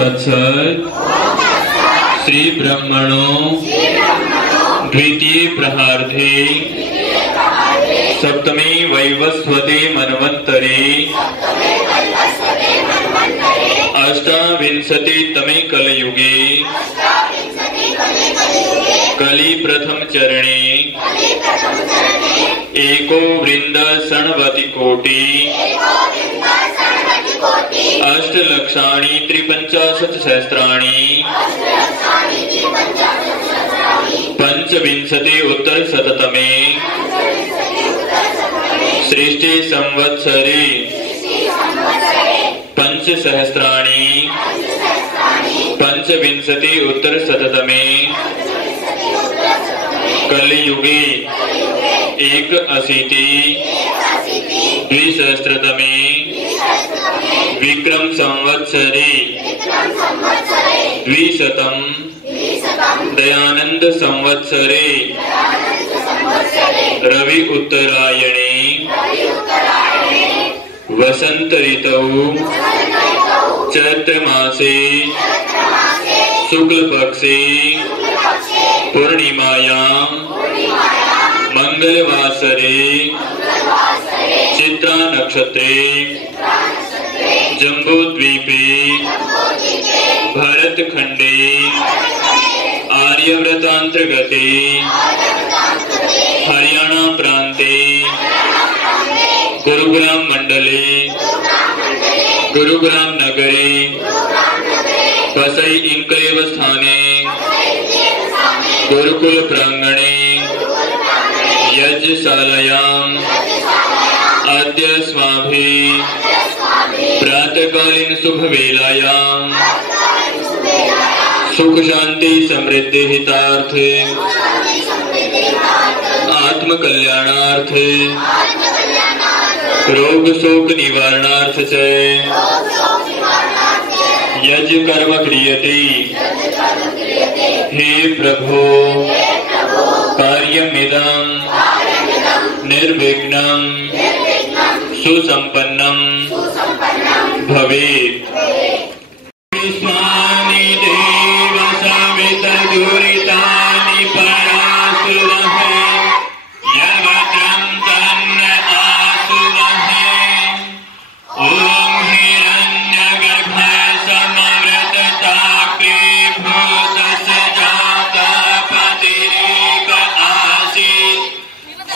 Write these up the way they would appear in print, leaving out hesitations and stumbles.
तत्सत्। श्री ब्रह्मणो द्वितीय प्रहार्धे सप्तमे वैवस्वते मन्वन्तरे अष्टाविंशतितमे कलयुगे कलि प्रथम चरणे एको वृंद षण्वति कोटि अष्टलक्षाणि त्रिपञ्चाशत् सहस्राणि पंचविंशति उत्तर शततमे सृष्टि संवत्सरे पंचसहस्राणि पंचविंशति उत्तर शततमे कलियुगे एक अशीति द्विसहस्रतमे विक्रम संवत्सरे द्विशतम दयानंद संवत्सरे रवि उत्तरायणे वसंत ऋतौ चैत्र मासे शुक्ल पक्षे पूर्णिमायां मंगलवासरे चित्रा नक्षत्रे जम्बूद्वीपे भरतखंडे आर्यव्रतांतर्गते हरियाणा प्रांते गुरुग्राम मंडले गुरुग्राम नगरे वसई इंक्लेव स्थाने गुरुकुल प्रांगणे यज्ञशालायां अद्य स्वाभिः प्रातःकालीन शुभ वेलायां सुख शांति समृद्धि हितार्थे आत्म कल्याणार्थे रोग शोक निवारणार्थ च यज्ञ कर्म क्रियते। हे प्रभो कार्यमिदं निर्विघ्नं सुसंपन्नं भवेत्। स्मानि देव सवित दुरितानि परासुरः यवतं तन्न आसुरः। ॐ हिरण्यगर्भः समवृतताक्रे भूतस्य जातपतिरेक आसीत्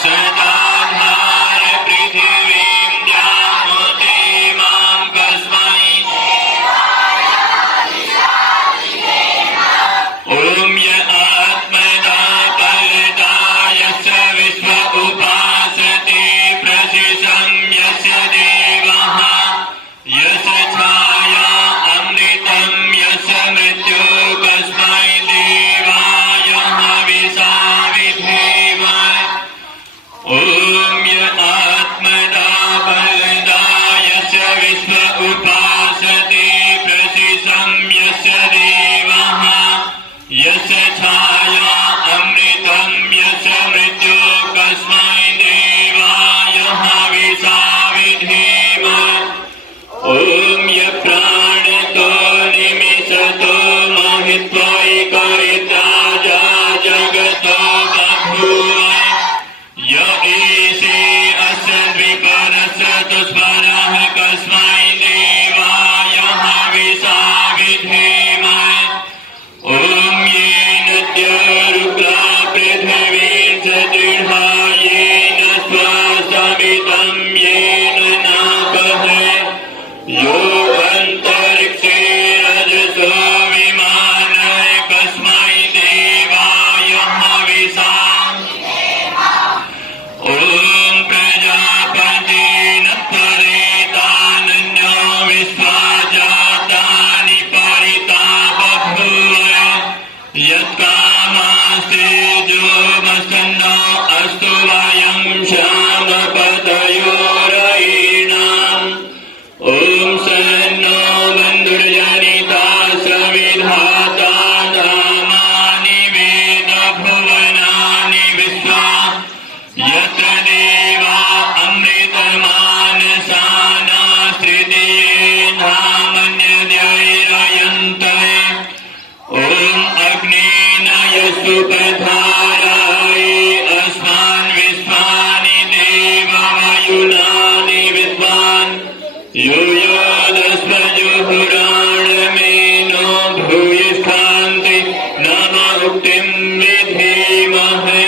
सदाधार पृथिवीं व्यामुते मां कस्मै मुक्तिं विधीमहे